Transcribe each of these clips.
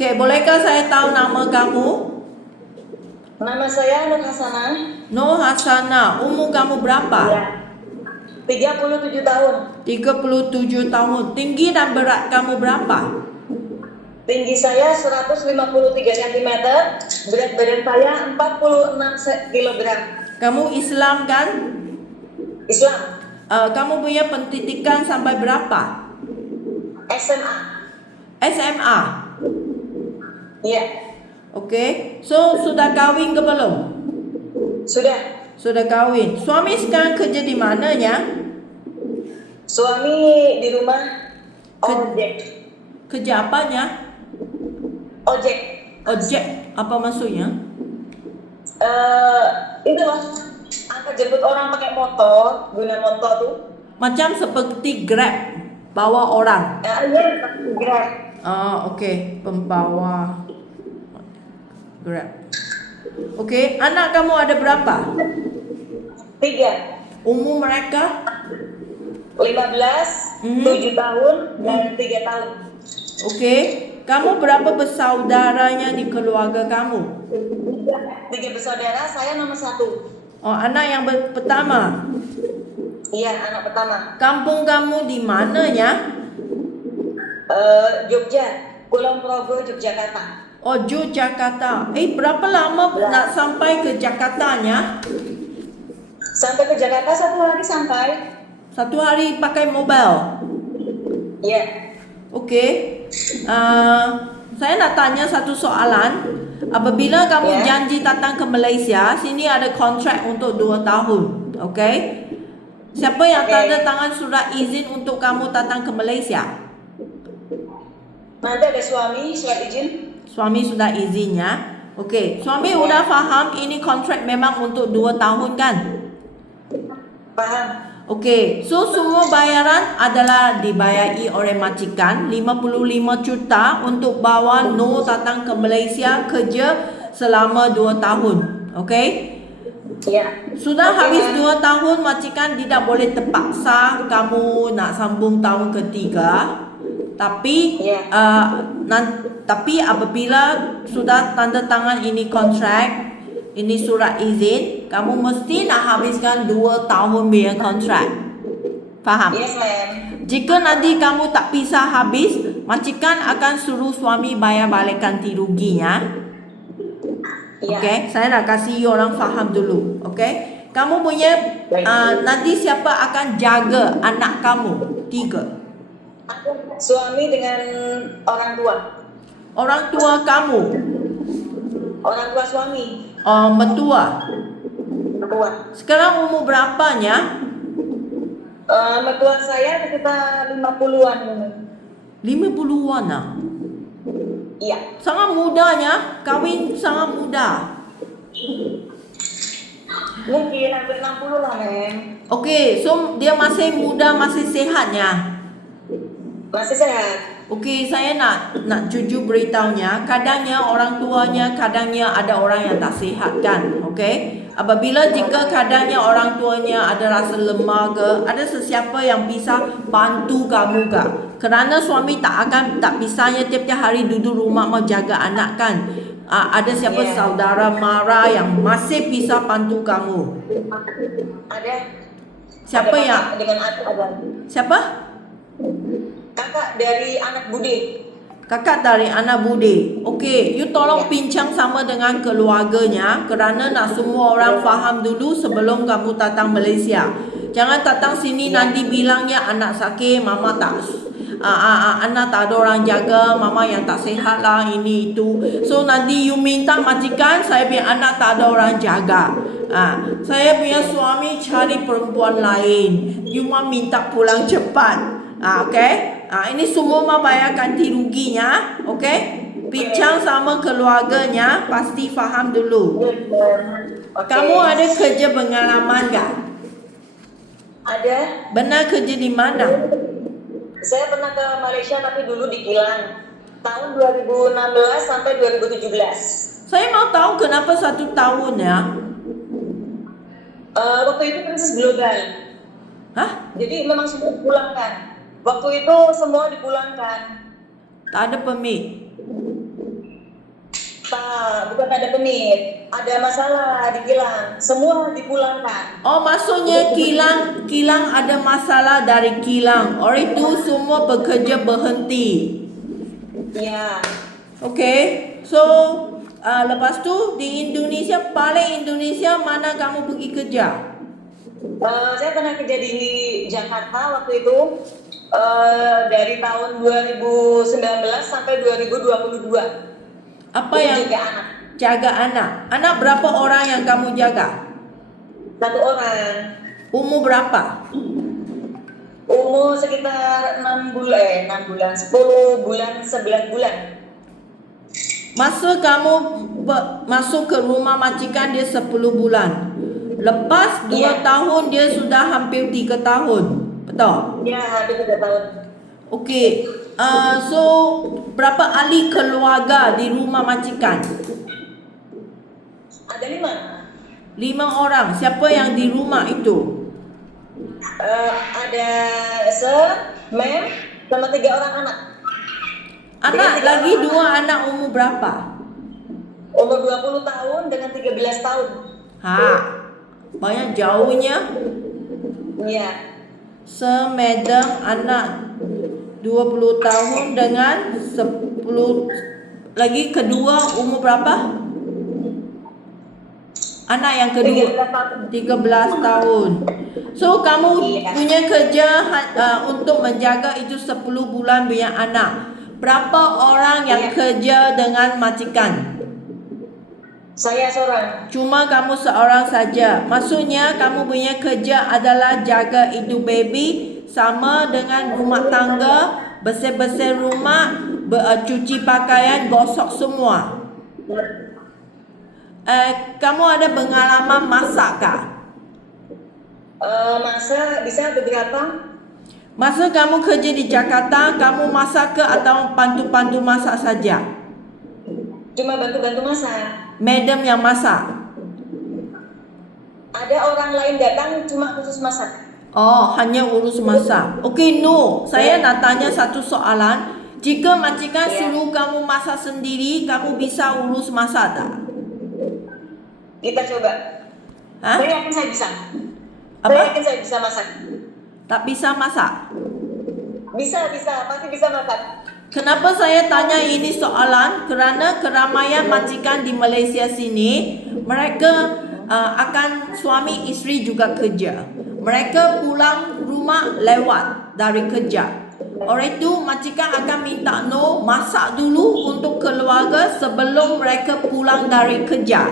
Okey, bolehkah saya tahu nama kamu? Nama saya Nur Hasanah. Nur Hasanah. Umur kamu berapa? Ya. 37 tahun. 37 tahun. Tinggi dan berat kamu berapa? Tinggi saya 153 cm, berat badan saya 46 kg. Kamu Islam kan? Islam. Kamu punya pendidikan sampai berapa? SMA. SMA. Iya. Okey. So, sudah kahwin ke belum? Sudah. Sudah kahwin. Suami sekarang kerja di mananya? Suami di rumah ojek. Kerja apanya? Ojek. Ojek. Apa maksudnya? Itu loh, antar jemput orang pakai motor, guna motor tuh. Macam seperti Grab, bawa orang. Iya, Grab. Okey, pembawa Grab. Okey, anak kamu ada berapa? 3. Umur mereka? 15, 7 tahun, dan 3 tahun. Okey, kamu berapa bersaudaranya di keluarga kamu? 3 bersaudara, saya nomor 1. Anak yang pertama. Iya, anak pertama. Kampung kamu di mananya? Jogja, Kulon Progo, Yogyakarta. Yogyakarta. Berapa lama nak sampai ke Jakartanya? Sampai ke Jakarta 1 hari sampai. 1 hari pakai mobil? Iya. Okey. Saya nak tanya satu soalan. Apabila kamu janji datang ke Malaysia, sini ada kontrak untuk 2 tahun. Okey? Siapa yang tanda tangan surat izin untuk kamu datang ke Malaysia? Nanti ada suami, surat izin. Suami sudah izinnya. Okey, suami sudah faham ini kontrak memang untuk 2 tahun kan? Paham. Okey, so semua bayaran adalah dibayari oleh majikan 55 juta untuk bawa Nur datang ke Malaysia kerja selama 2 tahun. Okey? Ya. Sudah habis 2 tahun, majikan tidak boleh terpaksa kamu nak sambung tahun ketiga. Tapi tapi apabila sudah tanda tangan ini kontrak, ini surat izin, kamu mesti nak habiskan 2 tahun punya kontrak. Faham? Yes, ma'am. Jika nanti kamu tak bisa habis, majikan akan suruh suami bayar balik ganti ruginya. Okey, saya nak kasih orang faham dulu. Okey, kamu punya nanti siapa akan jaga anak kamu? 3. Suami dengan orang tua. Orang tua kamu? Orang tua suami. Mertua. Mertua. Sekarang umur berapanya? Mertua saya sekitar 50-an. 50-an lah. Iya. Sangat mudanya, kahwin sangat muda. Mungkin hampir 60 lah, Neng. Okey, so dia masih muda, masih sehatnya. Masih sehat. Okey, saya nak jujur beritahunya, kadangnya orang tuanya, kadangnya ada orang yang tak sihat kan. Okey? Apabila jika kadangnya orang tuanya ada rasa lemah ke, ada sesiapa yang bisa bantu kamu ke. Kerana suami tak bisanya tiap-tiap hari duduk rumah mau jaga anak kan. Ada siapa saudara mara yang masih bisa bantu kamu? Ada. Siapa ada yang? Dengan aku ada. Siapa? Kakak dari anak budi. Kakak dari anak budi. Okey, you tolong bincang sama dengan keluarganya kerana nak semua orang faham dulu sebelum kamu datang Malaysia. Jangan datang sini nanti bilangnya anak sakit, mama tak anak tak ada orang jaga, mama yang tak sihat lah, ini itu. So nanti you minta majikan, saya punya anak tak ada orang jaga. Saya punya suami cari perempuan lain. You mau minta pulang cepat. Okey? Ini semua mau bayar ganti ruginya. Okey? Bincang sama keluarganya, pasti faham dulu. Kamu ada kerja pengalaman tak? Ada. Benar kerja di mana? Saya pernah ke Malaysia tapi dulu di Kilang. Tahun 2016 sampai 2017. Saya mau tahu kenapa 1 tahun ya? Waktu itu Princess Global. Hah? Jadi memang semua dipulangkan. Waktu itu semua dipulangkan. Tak ada permit. bukan ada genit, ada masalah di kilang, semua dipulangkan. Oh, maksudnya kilang ada masalah dari kilang. Orang itu semua bekerja berhenti. Iya. Okay, so lepas tu di Indonesia, paling Indonesia mana kamu pergi kerja? Saya pernah kerja di Jakarta waktu itu dari tahun 2019 sampai 2022. Apa Itu yang jaga anak. jaga anak? Anak berapa orang yang kamu jaga? 1 orang. Umur berapa? Umur sekitar 6 bulan, 10 bulan, 11 bulan. Masa kamu masuk ke rumah majikan dia 10 bulan. Lepas 2 Iya. tahun dia sudah hampir 3 tahun. Betul? Ya, hampir 3 tahun. Okey. So berapa ahli keluarga di rumah majikan? Ada 5. 5 orang. Siapa yang di rumah itu? Ada mem, sama 3 orang anak. Anak Dengan 3 lagi orang 2 anak umur berapa? Umur 20 tahun dengan 13 tahun. Banyak jauhnya. Iya. Semedang anak 20 tahun dengan 10 lagi kedua umur berapa? Anak yang kedua 13 tahun. So kamu punya kerja untuk menjaga itu 10 bulan punya anak. Berapa orang yang kerja dengan majikan? Saya seorang. Cuma kamu seorang saja. Maksudnya kamu punya kerja adalah jaga itu baby sama dengan rumah tangga, bersih-bersih rumah, cuci pakaian, gosok semua. Kamu ada pengalaman masak kah? Masak bisa beberapa. Masa kamu kerja di Jakarta, kamu masak ke atau bantu-bantu masak saja? Cuma bantu-bantu masak. Madam yang masak? Ada orang lain datang cuma khusus masak. Oh, hanya urus masak. Okey, no. Saya nak tanya satu soalan. Jika majikan suruh kamu masak sendiri, kamu bisa urus masak tak? Kita coba. Saya yakin saya bisa. Apa? Saya yakin saya bisa masak. Tak bisa masak? Bisa, pasti bisa masak. Kenapa saya tanya ini soalan? Kerana keramaian majikan di Malaysia sini, mereka akan suami isteri juga kerja. Mereka pulang rumah lewat dari kerja. Oleh itu majikan akan minta masak dulu untuk keluarga sebelum mereka pulang dari kerja.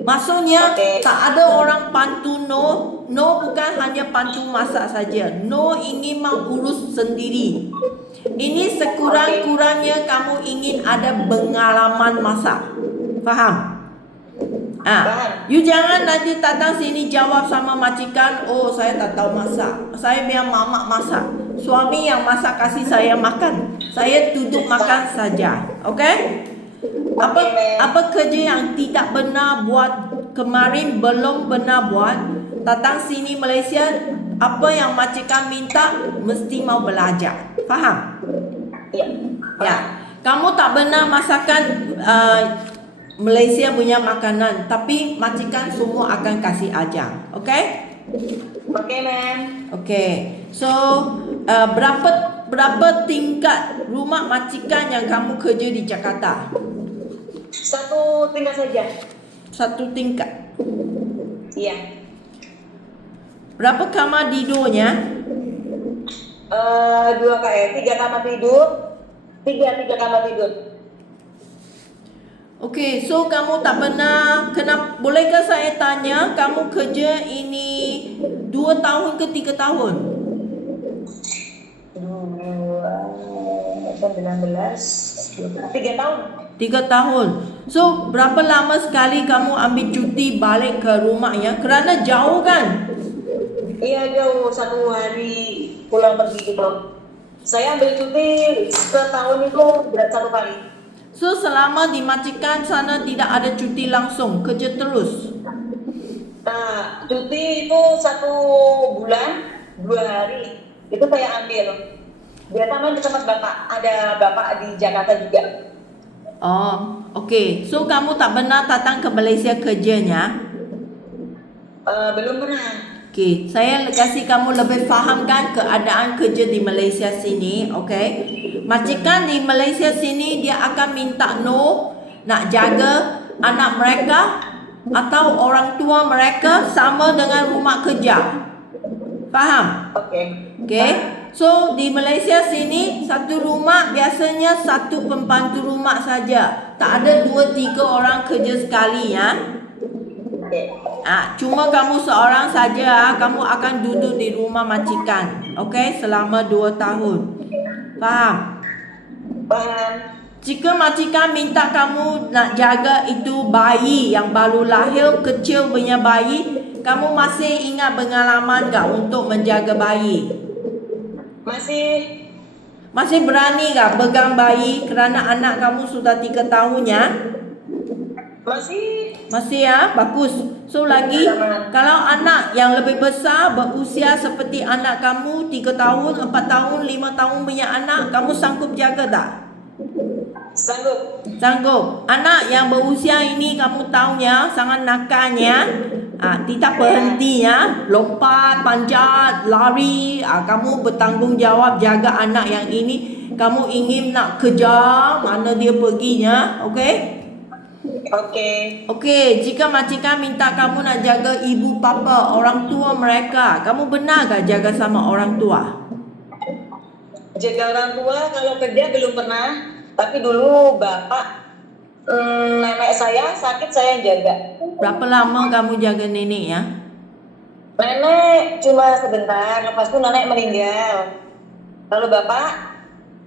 Maksudnya tak ada orang bantu No bukan hanya bantu masak saja. No ingin mengurus sendiri. Ini sekurang-kurangnya kamu ingin ada pengalaman masak. Faham? You jangan nanti datang sini jawab sama majikan, oh saya tak tahu masak. Saya biar mamak masak. Suami yang masak kasih saya makan. Saya duduk makan saja. Okay? Apa kerja yang tidak benar buat kemarin belum benar buat, datang sini Malaysia, apa yang majikan minta mesti mau belajar. Faham? Ya. Kamu tak benar masakan Malaysia punya makanan, tapi majikan semua akan kasih ajar. Okay? Okay, ma'am. Okay. So, berapa tingkat rumah majikan yang kamu kerja di Jakarta? 1 tingkat saja. 1 tingkat. Iya. Berapa kamar tidurnya? 3 kamar tidur. 3 kamar tidur. Okey, so kamu tak pernah bolehkah saya tanya kamu kerja ini 2 tahun ke 3 tahun? 3 tahun. 3 tahun. So, berapa lama sekali kamu ambil cuti balik ke rumahnya? Kerana jauh kan? Iya, jauh. 1 hari pulang pergi gitu. Saya ambil cuti setahun itu berat 1 kali. So, selama di majikan sana tidak ada cuti langsung, kerja terus? Nah, cuti itu 1 bulan 2 hari. Itu saya ambil. Biasa main ke tempat bapak. Ada bapak di Jakarta juga. Oh, okey. So kamu tak pernah datang ke Malaysia kerjanya? Belum pernah. Okey, saya kasih kamu lebih fahamkan keadaan kerja di Malaysia sini, okey? Majikan di Malaysia sini dia akan minta nak jaga anak mereka atau orang tua mereka sama dengan rumah kerja. Faham? Oke. Okey. So di Malaysia sini satu rumah biasanya satu pembantu rumah saja. Tak ada 2-3 orang kerja sekali ya. Oke. Cuma kamu seorang saja, kamu akan duduk di rumah majikan. Okey, selama 2 tahun. Faham? Paham. Jika majikan minta kamu nak jaga itu bayi yang baru lahir, kecil punya bayi, kamu masih ingat pengalaman tak untuk menjaga bayi? Masih berani tak pegang bayi kerana anak kamu sudah 3 tahun ya? Masih ya? Bagus. So lagi, kalau anak yang lebih besar berusia seperti anak kamu 3 tahun, 4 tahun, 5 tahun punya anak, kamu sanggup jaga tak? Sanggup. Anak yang berusia ini kamu tahunya sangat nakalnya. Tidak berhentinya, lompat, panjat, lari. Kamu bertanggungjawab jaga anak yang ini. Kamu ingin nak kejar mana dia perginya, okey? Okey, jika majikan minta kamu nak jaga ibu bapa, orang tua mereka, kamu benar ke jaga sama orang tua? Jaga orang tua kalau kerja belum pernah, tapi dulu bapak nenek saya sakit, saya yang jaga. Berapa lama kamu jaga nenek ya? Nenek cuma sebentar, lepas itu nenek meninggal. Lalu bapak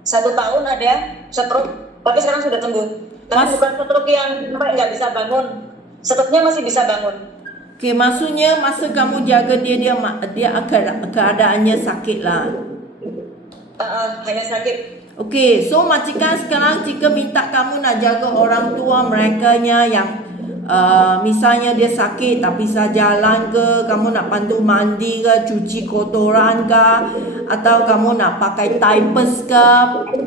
1 tahun ada stroke, tapi sekarang sudah sembuh. Tapi bukan stroke yang sampai nggak bisa bangun, stroke-nya masih bisa bangun. Okey, maksudnya masa kamu jaga dia keadaannya sakit lah. Hanya sakit. Okey, so majikan sekarang jika minta kamu nak jaga orang tua mereka yang misalnya dia sakit tak bisa jalan ke, kamu nak bantu mandi ke, cuci kotoran ke, atau kamu nak pakai diapers ke,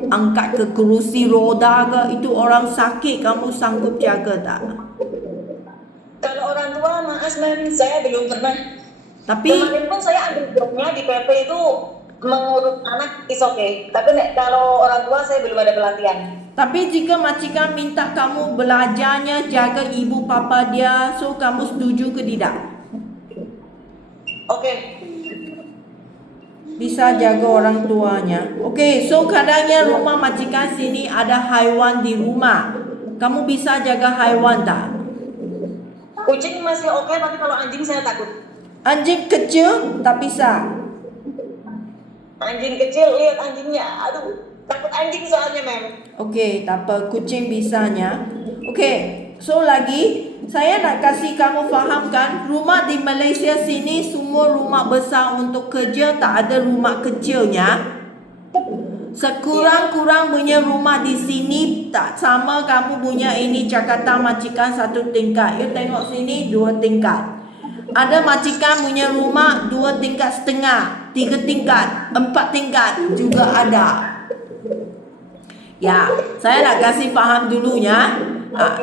angkat ke kerusi roda ke, itu orang sakit kamu sanggup jaga tak? Kalau orang tua maaf saya belum pernah. Tapi kemarin pun saya ambil jobnya di PP itu mengurus anak is okay. Tapi kalau orang tua saya belum ada pelatihan. Tapi jika majikan minta kamu belajarnya jaga ibu bapa dia, so kamu setuju ke tidak? Okey. Bisa jaga orang tuanya. Okey, so kadangnya rumah majikan sini ada haiwan di rumah. Kamu bisa jaga haiwan tak? Kucing masih oke, tapi kalau anjing saya takut. Anjing kecil tak bisa. Anjing kecil, lihat anjingnya, aduh, takut anjing soalnya Okey, tak apa, kucing bisanya. Okey, so lagi saya nak kasih kamu fahamkan, rumah di Malaysia sini semua rumah besar untuk kerja, tak ada rumah kecilnya. Sekurang-kurang punya rumah di sini tak sama kamu punya ini Jakarta majikan 1 tingkat. You tengok sini 2 tingkat. Ada majikan punya rumah 2 tingkat setengah, 3 tingkat, 4 tingkat juga ada. Ya, saya nak kasih faham dulunya.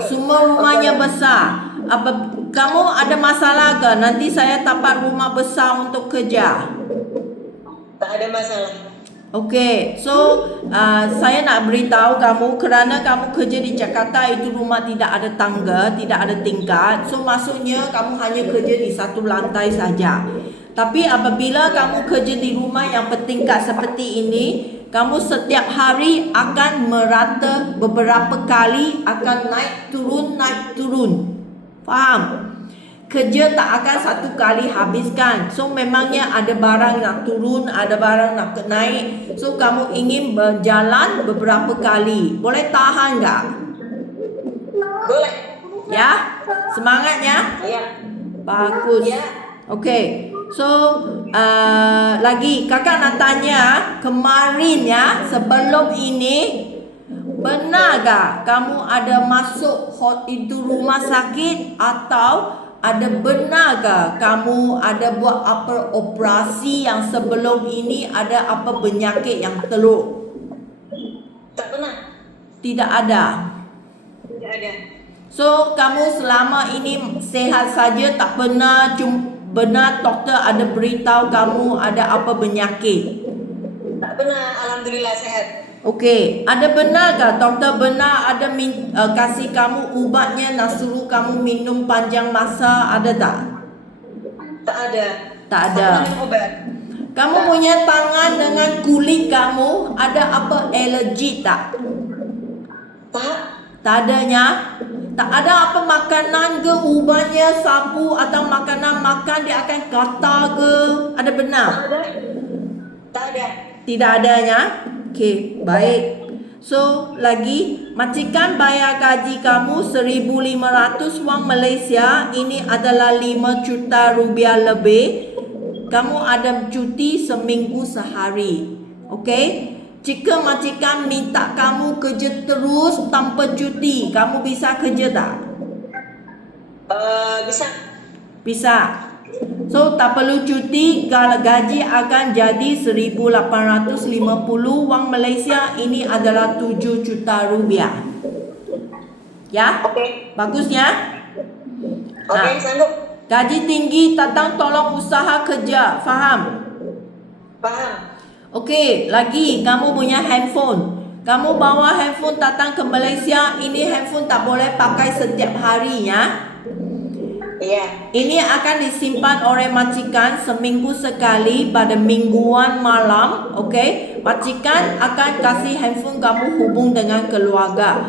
Semua rumahnya besar. Kamu ada masalah ke? Nanti saya dapat rumah besar untuk kerja. Tak ada masalah. Okey, so saya nak beritahu kamu kerana kamu kerja di Jakarta itu rumah tidak ada tangga, tidak ada tingkat. So maksudnya kamu hanya kerja di 1 lantai saja. Tapi apabila kamu kerja di rumah yang bertingkat seperti ini, kamu setiap hari akan merata beberapa kali akan naik turun. Faham? Kerja tak akan 1 kali habiskan. So memangnya ada barang nak turun, ada barang nak naik. So kamu ingin berjalan beberapa kali. Boleh tahan tak? Boleh. Ya? Semangatnya? Ya. Bagus. Ya. Okey. So lagi kakak nak tanya, kemarin ya, sebelum ini benar tak kamu ada masuk itu rumah sakit atau ada benar ke kamu ada buat apa operasi yang sebelum ini, ada apa penyakit yang teruk? Tak pernah. Tidak ada. ada. So kamu selama ini sehat saja, tak pernah benar doktor ada beritahu kamu ada apa penyakit? Tak pernah, alhamdulillah sehat. Okey, ada benarkah doktor benar ada kasih kamu ubatnya, nak suruh kamu minum panjang masa, ada tak? Tak ada. Tak ada. Tak pernah minum obat. Kamu punya tangan dengan kulit kamu ada apa alergi tak? Tak. Tak adanya. Tak ada apa makanan ke ubatnya sapu atau makanan makan dia akan gatal ke? Ada benar? Tak ada. Tak ada. Tidak adanya. Okey, baik. So, lagi majikan bayar gaji kamu 1,500 wang Malaysia. Ini adalah 5 juta rupiah lebih. Kamu ada cuti seminggu sehari. Okey? Jika majikan minta kamu kerja terus tanpa cuti, kamu bisa kerja tak? Bisa. Bisa. So tak perlu cuti, gaji akan jadi 1,850 wang Malaysia. Ini adalah 7 juta rupiah. Ya? Okey. Bagusnya? Okey, sanggup. Gaji tinggi, Tatang tolong usaha kerja. Faham? Faham. Okey, lagi kamu punya handphone. Kamu bawa handphone Tatang ke Malaysia, ini handphone tak boleh pakai setiap hari ya. Iya. Ini akan disimpan oleh majikan seminggu sekali pada mingguan malam. Okey, majikan akan kasih handphone kamu hubung dengan keluarga.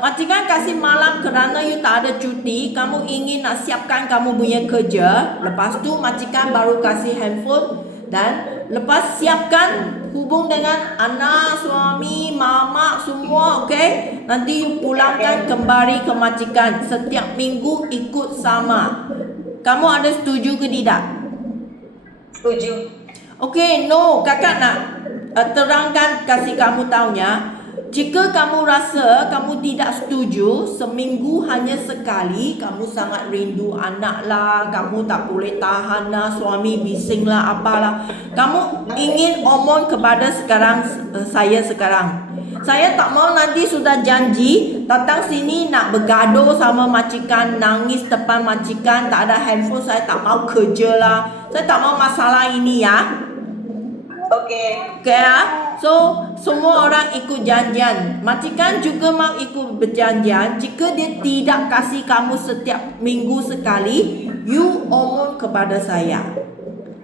Majikan kasih malam kerana you tak ada cuti, kamu ingin nak siapkan kamu punya kerja. Lepas tu majikan baru kasih handphone dan lepas siapkan hubung dengan anak, suami, mama semua, okey? Nanti you pulangkan kembali ke majikan. Setiap minggu ikut sama. Kamu ada setuju ke tidak? Setuju. Okey, no, kakak nak terangkan kasih kamu tahunya. Jika kamu rasa kamu tidak setuju, seminggu hanya sekali, kamu sangat rindu anak lah, kamu tak boleh tahan lah, suami bising lah, apalah. Kamu ingin omong kepada saya sekarang. Saya tak mau nanti sudah janji, datang sini nak bergaduh sama majikan, nangis depan majikan, tak ada handphone, saya tak mau kerja lah. Saya tak mau masalah ini ya. Okey. Okay ya. So semua orang ikut janjian. Majikan juga mau ikut berjanjian. Jika dia tidak kasih kamu setiap minggu sekali, you omong kepada saya.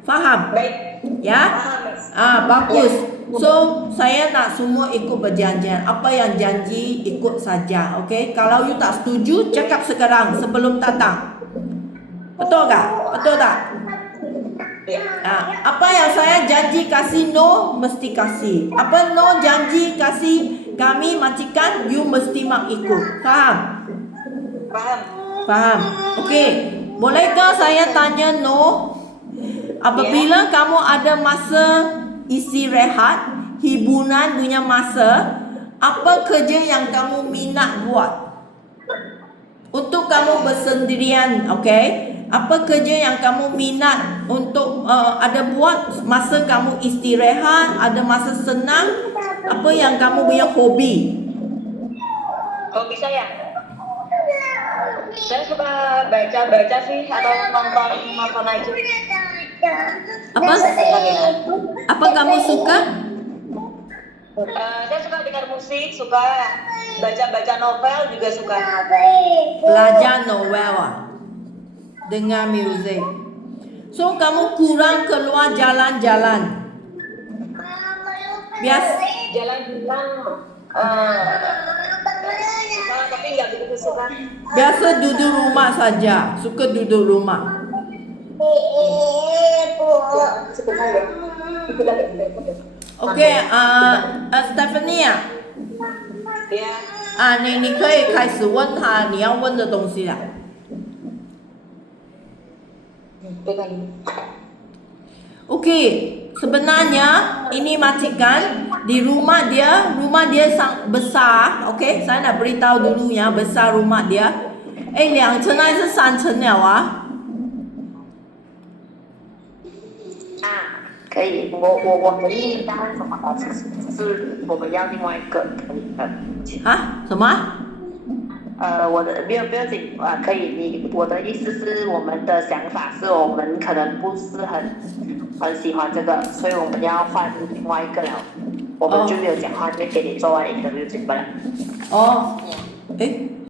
Faham? Baik. Ya? Bagus. So saya nak semua ikut berjanjian. Apa yang janji ikut saja. Okay? Kalau you tak setuju, cakap sekarang sebelum datang. Betul tak? Betul tak? Apa yang saya janji kasih no, mesti kasih. Apa no janji kasih kami majikan, you mesti mak ikut. Faham? Faham. Faham. Okey. Bolehkah saya tanya no? Apabila kamu ada masa istirahat, hiburan punya masa, apa kerja yang kamu minat buat? Untuk kamu bersendirian, okey? Apa kerja yang kamu minat untuk ada buat masa kamu istirahat, ada masa senang? Apa yang kamu punya hobi? Hobi saya suka baca sih atau nonton aja. Apa? Apa kamu suka? Saya suka dengar musik, suka baca novel juga suka. Belajar novel, dengar music. So kamu kurang keluar jalan-jalan. Biasa Jalan-jalan suka tapi nggak begitu suka. Biasa duduk rumah saja. Suka duduk rumah. Okay, Stephanie 啊， Ya.你可以开始问他你要问的东西了。Okey, sebenarnya ini majikan di rumah dia sangat besar. Okey, saya nak beritahu dulu ya, besar rumah dia. 2层还是3层了啊？可以，我可以当什么？只是我们要另外一个啊？什么？我的没有紧可以，我的意思是，我们的想法是我们可能不是很喜欢这个，所以我们要换另外一个了。我们就没有讲话，就给你做完interview 行不了。哦，诶。